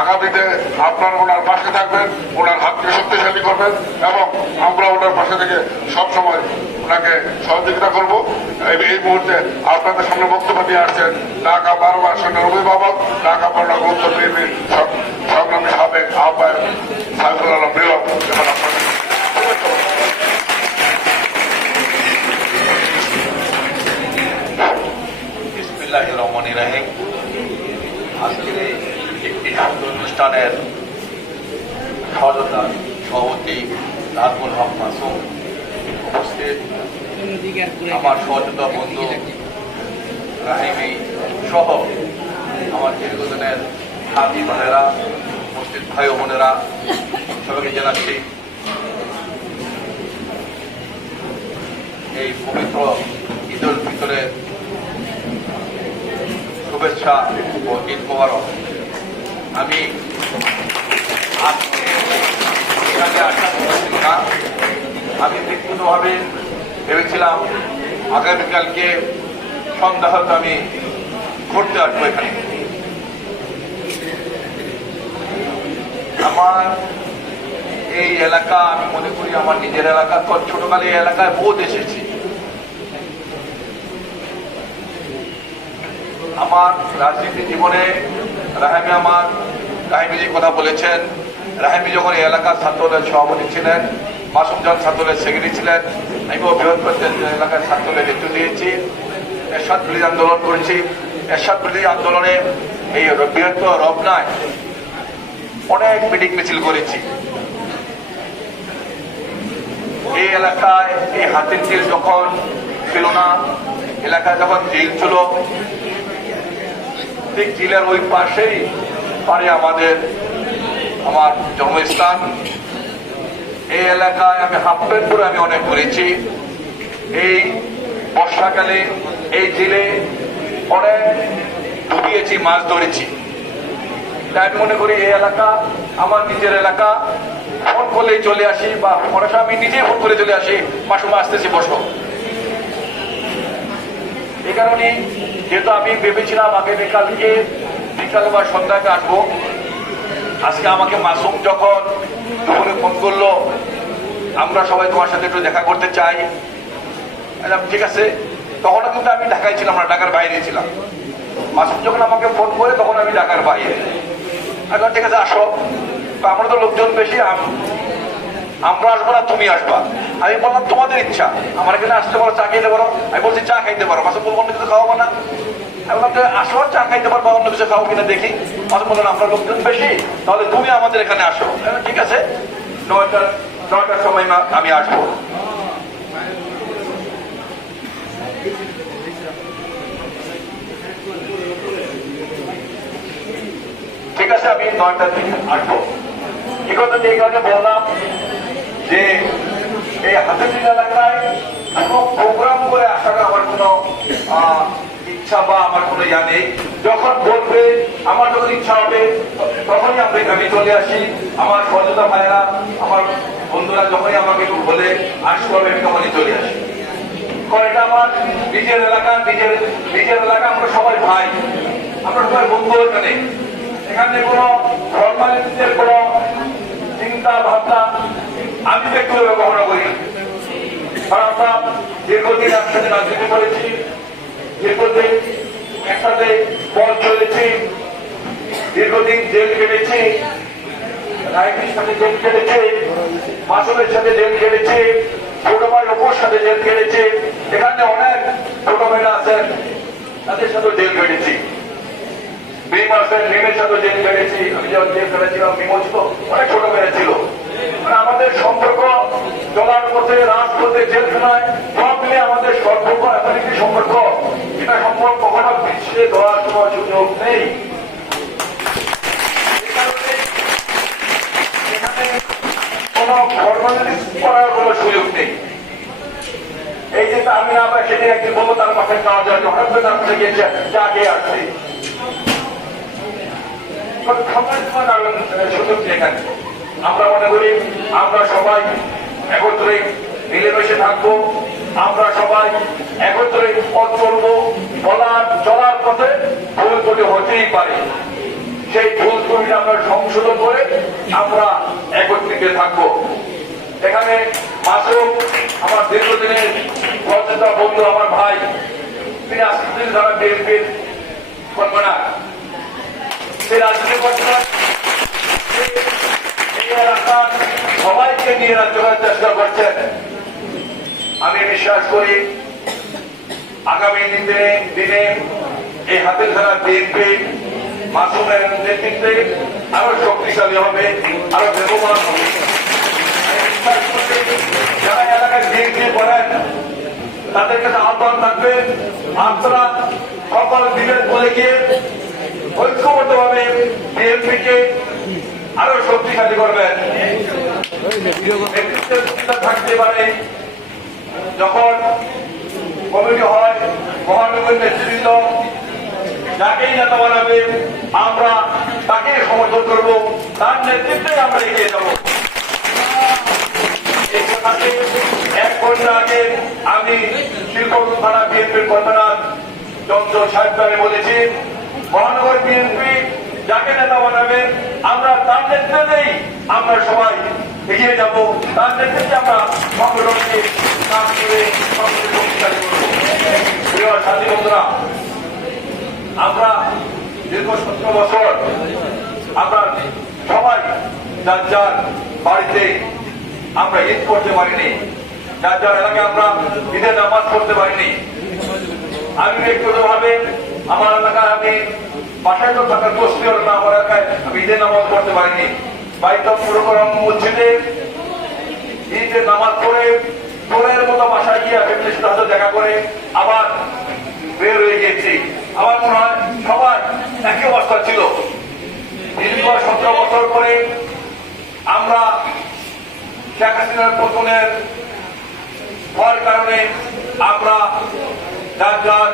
আগামীতে আপনারা ওনার পাশে থাকবেন, ওনার হাতকে শক্তিশালী করবেন এবং আমরা ওনার পাশে থেকে সবসময় ওনাকে সহযোগিতা করবো। এই মুহূর্তে আপনাদের সামনে বক্তব্য নিয়ে আসছেন ঢাকা 12 আসনের অভিভাবক, ঢাকা 12 উত্তর বিএনপির সংগ্রামী সাবেক আহ্বায়ক সাইফুল আলম নীরব। বিসমিল্লাহির রহমানির রহিম। আজকের এই অনুষ্ঠানের সহযোগিতা সভাপতি নাজমুল হক মাসুম, উপস্থিত আমার সহযোগিতা বন্ধু রাহিমি সহ আমার দীর্ঘদিনের হাতি ভাইয়েরা, উপস্থিত ভাই ও বোনেরা, সবাইকে জানাচ্ছি এই পবিত্র ঈদ উল ফিতরের শুভেচ্ছা ও ঈদ মোবারক। আমি এখানে আসা করেছিল না, আমি ব্যক্তিগতভাবে ভেবেছিলাম আগামীকালকে সন্ধ্যা হয়তো আমি ঘুরতে আসবো এখানে। আমার এই এলাকা আমি মনে করি আমার নিজের এলাকা, ছোটকালে এই এলাকায় বহুত এসেছি। আমার রাজনীতি জীবনে রাহিমি যে কথা বলেছেন, রাহিমি যখন এই এলাকার ছাত্রদের সভাপতি ছিলেন, মাসুম জান ছাত্রদের সেক্রেটারি ছিলেন, আমিও বৃহস্পতি এলাকার ছাত্রদের নেতৃত্ব দিয়েছি, এরশাদ বিরোধী আন্দোলন করেছি। এরশাদ বিরোধী আন্দোলনে এই বৃহত্তর রবনায় অনেক মিটিং মিছিল করেছি। এই এলাকায় এই হাতির ঝিল যখন ছিল না, এলাকায় যখন ঝিল ছিল, ঠিক ঝিলের ওই পাশেই পারে আমার জন্মস্থান। এই এলাকায় আমি হাফ প্যান্ট পরে আমি অনেক ঘুরেছি। এই বর্ষাকালে এই ঝিলে অনেক ডুবিয়েছি, মাছ ধরেছি। তাই আমি মনে করি এই এলাকা আমার নিজের এলাকা। ফোন করলেই চলে আসি, বা অনেক সময় আমি নিজেই ফোন করে চলে আসি, মাসুমা আসতেছি বসো। এই কারণে যেহেতু আমি ভেবেছিলাম আগামীকালকে বিকাল বা সন্ধ্যাকে আসবো, আজকে আমাকে মাসুম যখন দুপুরে ফোন করলো, আমরা সবাই তোমার সাথে একটু দেখা করতে চাই, ঠিক আছে। তখনও কিন্তু আমি ঢাকায় ছিলাম না, ঢাকার বাইরে ছিলাম। মাসুম যখন আমাকে ফোন করে তখন আমি ঢাকার বাইরে। এখন ঠিক আছে আসো, আমরা তো লোকজন বেশি, আমরা আসবো না তুমি আসবা। আমি বললাম তোমাদের ইচ্ছা, আমার এখানে আসতে পারো, চা খাইতে পারো। আমি বলছি চা খাইতে পারো। মাসুম বলবো অন্য কিছু খাওয়াবো না। আমি বললাম আসো, চা খাইতে পারবো, অন্য কিছু খাও কিনা দেখি। মাসুম বললেন আমরা লোকজন বেশি, তাহলে তুমি আমাদের এখানে আসো। ঠিক আছে, 9টার সময় আমি আসবো। ঠিক আছে, আমি 9টার দিকে আসবো। এই কথা এই কারণে বললাম যে এই হাতিরঝিল এলাকায় কোনো প্রোগ্রাম করে আসাটা আমার কোনো ইচ্ছা বা আমার কোনো ইয়া নেই। যখন বলবে, আমার যখন ইচ্ছা হবে তখনই আমি চলে আসি। আমার সহযোগিতা ভাইয়েরা, আমার বন্ধুরা যখনই আমাকে একটু বলে আসতে হবে, আমি তখনই চলে আসি। কারণ এটা আমার নিজের এলাকা, নিজের এলাকা। আমরা সবাই ভাই, আমরা সবাই বন্ধু। এখানে কোনো ফর্মালিটির কোনো চিন্তা ভাবনা আমি ব্যক্তিগত কখনো করি। কারণ আমরা দীর্ঘদিন একসাথে রাজনীতি করেছি, দীর্ঘদিন একসাথে পথ চলেছি, দীর্ঘদিন জেল কেটেছি, রাইফির সাথে জেল কেটেছি, মাসুমের সাথে জেল কেটেছি, ছোট ভাই অপুর সাথে জেল কেটেছি। এখানে অনেক ছোট ভাইরা আছেন, তাদের সাথে জেল কেটেছি। মিমের সাথে জেল কেটেছি। আমি যখন জেল কেটেছিলাম, মিমো ছিল, অনেক ছোট মেয়ে ছিল। আমাদের সম্পর্ক চলার পথে, রাজপথে, জেলখানায় সব মিলে আমাদের সম্পর্ক এমন একটি সম্পর্ক, এটা সম্পর্ক কখনো পিছিয়ে দেওয়ার কোন সুযোগ নেই। এখানে কোন ফর্মালিটি করার কোন সুযোগ নেই। এই যে আমি আবার সেদিন একদিন বলবো তার পাশে খাওয়া যায়, হঠাৎ করে তার পাশে গিয়েছে চা খেয়ে আসছে, সুযোগ নেই এখানে। আমরা মনে করি আমরা সবাই একত্রে মিলেমিশে থাকবো, আমরা সবাই একত্রে পথ চলবো। চলার পথে ভুল ত্রুটি হতেই পারে, সেই ভুল ত্রুটি কমিটি আমরা সংশোধন করে আমরা একত্রিত থাকবো। এখানে মাসুম আমার দীর্ঘদিনের সচেতন বন্ধু, আমার ভাই, তিনি আসতে যারা বিএনপির কনভেনার, সেই রাজনীতি করছেন, এই এলাকার সবাইকে নিয়ে রাজ্য করার চেষ্টা করছেন। আমি বিশ্বাস করি আগামী দিনে এই হাতের খেলা বিএনপি মাসুমের নেতৃত্বে আরো শক্তিশালী হবে, আরো বেগবান হবে। যারা এলাকায় বিএনপি করেন তাদের কাছে আহ্বান থাকবে, আপনারা সকল দিনের বলে গিয়ে ঐক্যবদ্ধভাবে বিএনপিকে আরো শক্তিশালী করবেন। নেতৃত্বের থাকতে পারে যখন কমিটি হয়, মহানগর নেতৃবৃন্দ যাকেই নেতা বানাবে আমরা তাকে সমর্থন করব, তার নেতৃত্বে আমরা এগিয়ে যাব। এক ঘন্টা আগে আমি শিল্পপুর থানা বিএনপির কনভেনার চঞ্চল সাহেবকে বলেছি, মহানগর বিএনপি যাকে নেতা বানাবে আমরা তার নেতৃত্বেই আমরা সবাই এগিয়ে যাব, তার নেতৃত্বে আমরা সংগঠনকে কাজ করে শক্তিশালী করব। প্রিয় সাথী বন্ধুরা, আমরা দীর্ঘ 17 বছর আমরা সবাই যার যার বাড়িতে আমরা ঈদ করতে পারিনি, যার যার এলাকায় আমরা ঈদের নামাজ পড়তে পারিনি। আমি ব্যক্তিগতভাবে আমার এলাকায় আমি বাসায় তো থাকার বসতে হল না, আমার এলাকায় আমি ঈদের নামাজ পড়তে পারিনি। বাইতম পুরোকরম মসজিদে ঈদের নামাজ পড়ে চোরের মতো বাসায় গিয়ে ফ্যামিলির সাথে দেখা করে আবার বের হয়ে গিয়েছি। আমার মনে হয় সবার একই অবস্থা ছিল। দীর্ঘ 17 বছর পরে আমরা শেখ হাসিনার পতনের হওয়ার কারণে আমরা যার যার